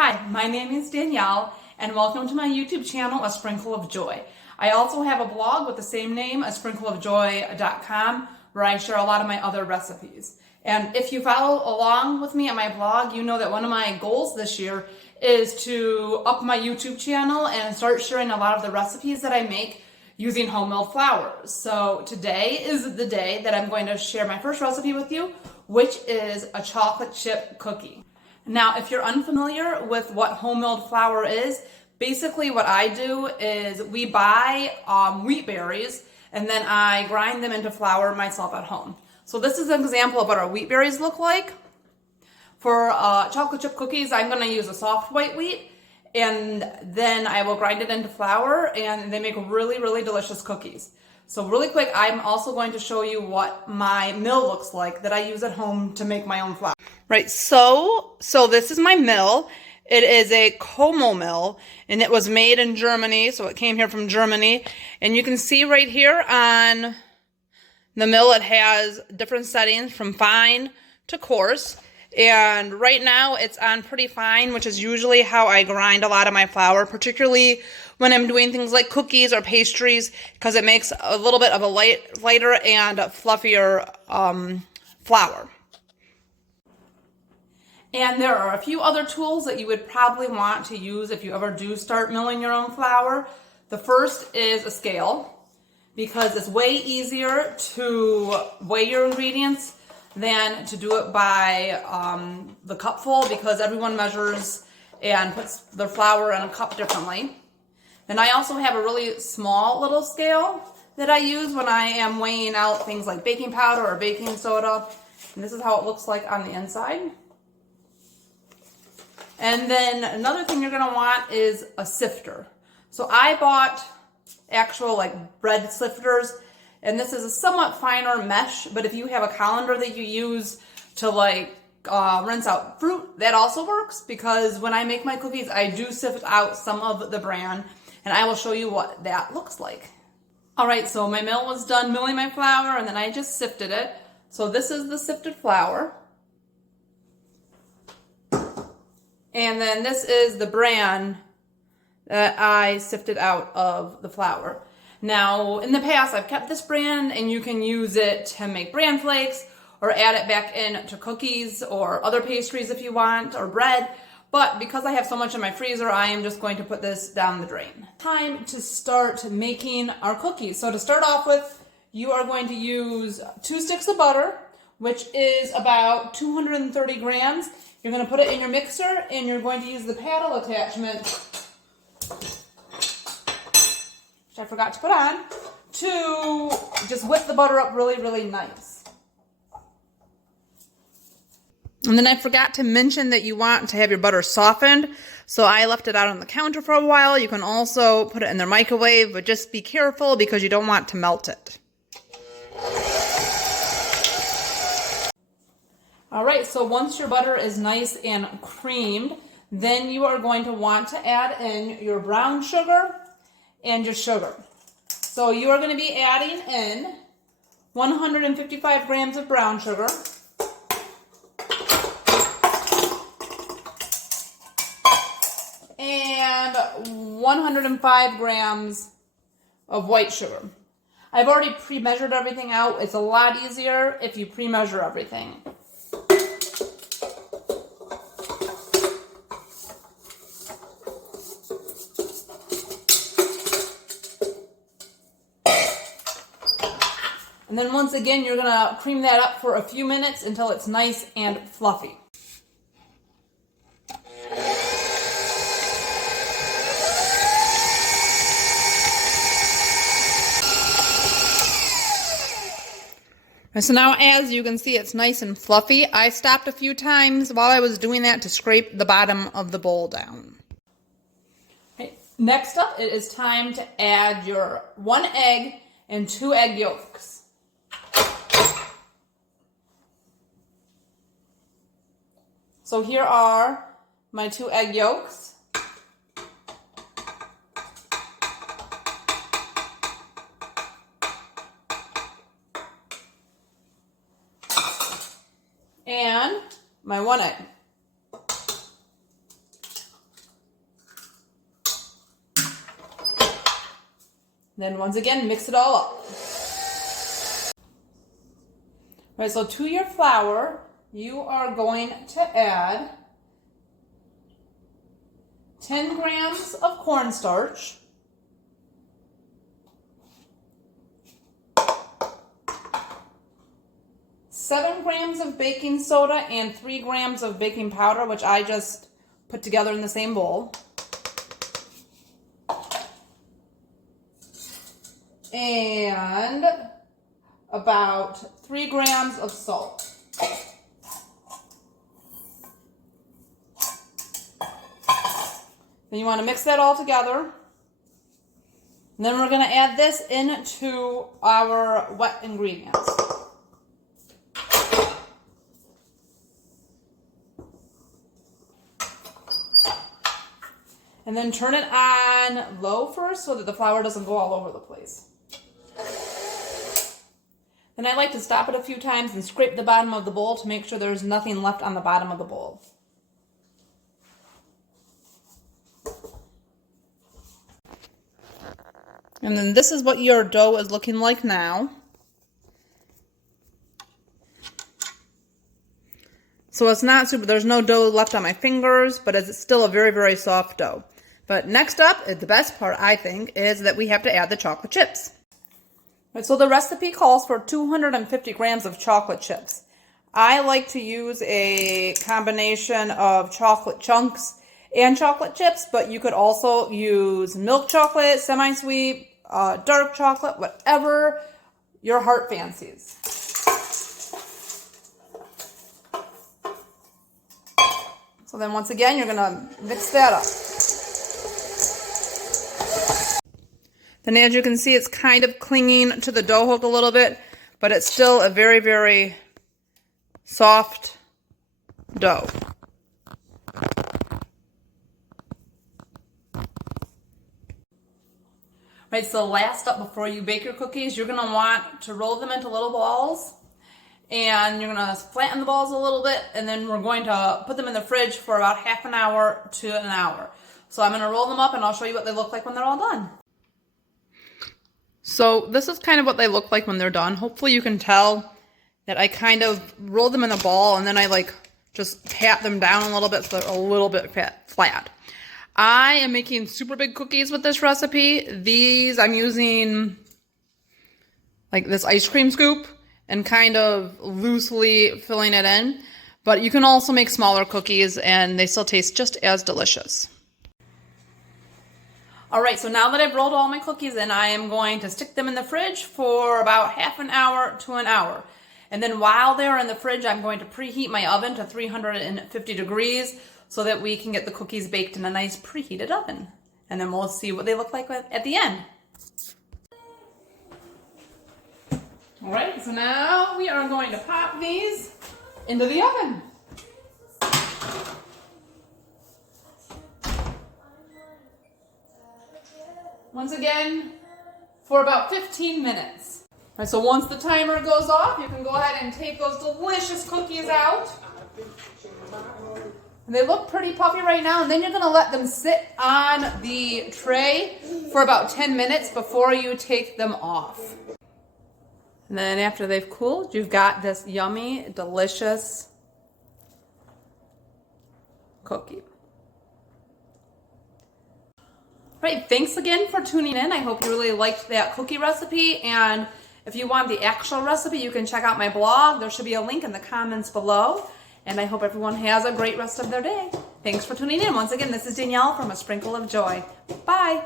Hi, my name is Danielle, and welcome to my YouTube channel, A Sprinkle of Joy. I also have a blog with the same name, asprinkleofjoy.com, where I share a lot of my other recipes. And if you follow along with me on my blog, you know that one of my goals this year is to up my YouTube channel and start sharing a lot of the recipes that I make using whole milled flours. So today is the day that I'm going to share my first recipe with you, which is a chocolate chip cookie. Now, if you're unfamiliar with what whole milled flour is, basically what I do is we buy wheat berries and then I grind them into flour myself at home. So this is an example of what our wheat berries look like. For chocolate chip cookies, I'm going to use a soft white wheat, and then I will grind it into flour, and they make really, really delicious cookies. So really quick, I'm also going to show you what my mill looks like that I use at home to make my own flour. Right, so this is my mill. It is a Como mill, and it was made in Germany, so it came here from Germany. And you can see right here on the mill, it has different settings from fine to coarse. And right now it's on pretty fine, which is usually how I grind a lot of my flour, particularly when I'm doing things like cookies or pastries, because it makes a little bit of a lighter and fluffier flour. And there are a few other tools that you would probably want to use if you ever do start milling your own flour. The first is a scale, because it's way easier to weigh your ingredients than to do it by the cupful, because everyone measures and puts their flour in a cup differently. And I also have a really small little scale that I use when I am weighing out things like baking powder or baking soda. And this is how it looks like on the inside. And then another thing you're gonna want is a sifter. So I bought actual like bread sifters, and this is a somewhat finer mesh, but if you have a colander that you use to like rinse out fruit, that also works, because when I make my cookies, I do sift out some of the bran, and I will show you what that looks like. All right, so my mill was done milling my flour, and then I just sifted it. So this is the sifted flour. And then this is the bran that I sifted out of the flour. Now, in the past, I've kept this bran, and you can use it to make bran flakes or add it back into cookies or other pastries if you want, or bread. But because I have so much in my freezer, I am just going to put this down the drain. Time to start making our cookies. So to start off with, you are going to use 2 sticks of butter, which is about 230 grams. You're going to put it in your mixer, and you're going to use the paddle attachment, which I forgot to put on, to just whip the butter up really, really nice. And then I forgot to mention that you want to have your butter softened, so I left it out on the counter for a while. You can also put it in the microwave, but just be careful because you don't want to melt it. All right, so once your butter is nice and creamed, then you are going to want to add in your brown sugar and your sugar. So you are going to be adding in 155 grams of brown sugar, and 105 grams of white sugar. I've already pre-measured everything out. It's a lot easier if you pre-measure everything. And then once again, you're gonna cream that up for a few minutes until it's nice and fluffy. So now, as you can see, it's nice and fluffy. I stopped a few times while I was doing that to scrape the bottom of the bowl down. Okay. Next up, it is time to add your 1 egg and 2 egg yolks. So here are my 2 egg yolks. And my 1 egg. Then once again, mix it all up. All right, so to your flour, you are going to add 10 grams of cornstarch, 7 grams of baking soda, and 3 grams of baking powder, which I just put together in the same bowl. And about 3 grams of salt. Then you want to mix that all together. And then we're going to add this into our wet ingredients. And then turn it on low first so that the flour doesn't go all over the place. Then I like to stop it a few times and scrape the bottom of the bowl to make sure there's nothing left on the bottom of the bowl. And then this is what your dough is looking like now. So it's not super, there's no dough left on my fingers, but it's still a very, very soft dough. But next up, the best part, I think, is that we have to add the chocolate chips. Right, so the recipe calls for 250 grams of chocolate chips. I like to use a combination of chocolate chunks and chocolate chips, but you could also use milk chocolate, semi-sweet, dark chocolate, whatever your heart fancies. So then once again, you're gonna mix that up. Then as you can see, it's kind of clinging to the dough hook a little bit, but it's still a very, very soft dough. Right, so last up before you bake your cookies, you're going to want to roll them into little balls. And you're going to flatten the balls a little bit, and then we're going to put them in the fridge for about half an hour to an hour. So I'm going to roll them up, and I'll show you what they look like when they're all done. So this is kind of what they look like when they're done. Hopefully you can tell that I kind of roll them in a ball, and then I just pat them down a little bit so they're a little bit flat. I am making super big cookies with this recipe. These I'm using this ice cream scoop and kind of loosely filling it in. But you can also make smaller cookies and they still taste just as delicious. All right, so now that I've rolled all my cookies in, I am going to stick them in the fridge for about half an hour to an hour. And then while they're in the fridge, I'm going to preheat my oven to 350 degrees so that we can get the cookies baked in a nice preheated oven. And then we'll see what they look like at the end. All right, so now we are going to pop these into the oven. Once again, for about 15 minutes. All right, so once the timer goes off, you can go ahead and take those delicious cookies out. And they look pretty puffy right now, and then you're gonna let them sit on the tray for about 10 minutes before you take them off. And then after they've cooled, you've got this yummy, delicious cookie. Right, thanks again for tuning in. I hope you really liked that cookie recipe, and if you want the actual recipe, you can check out my blog. There should be a link in the comments below. And I hope everyone has a great rest of their day. Thanks for tuning in. Once again, this is Danielle from A Sprinkle of Joy. Bye.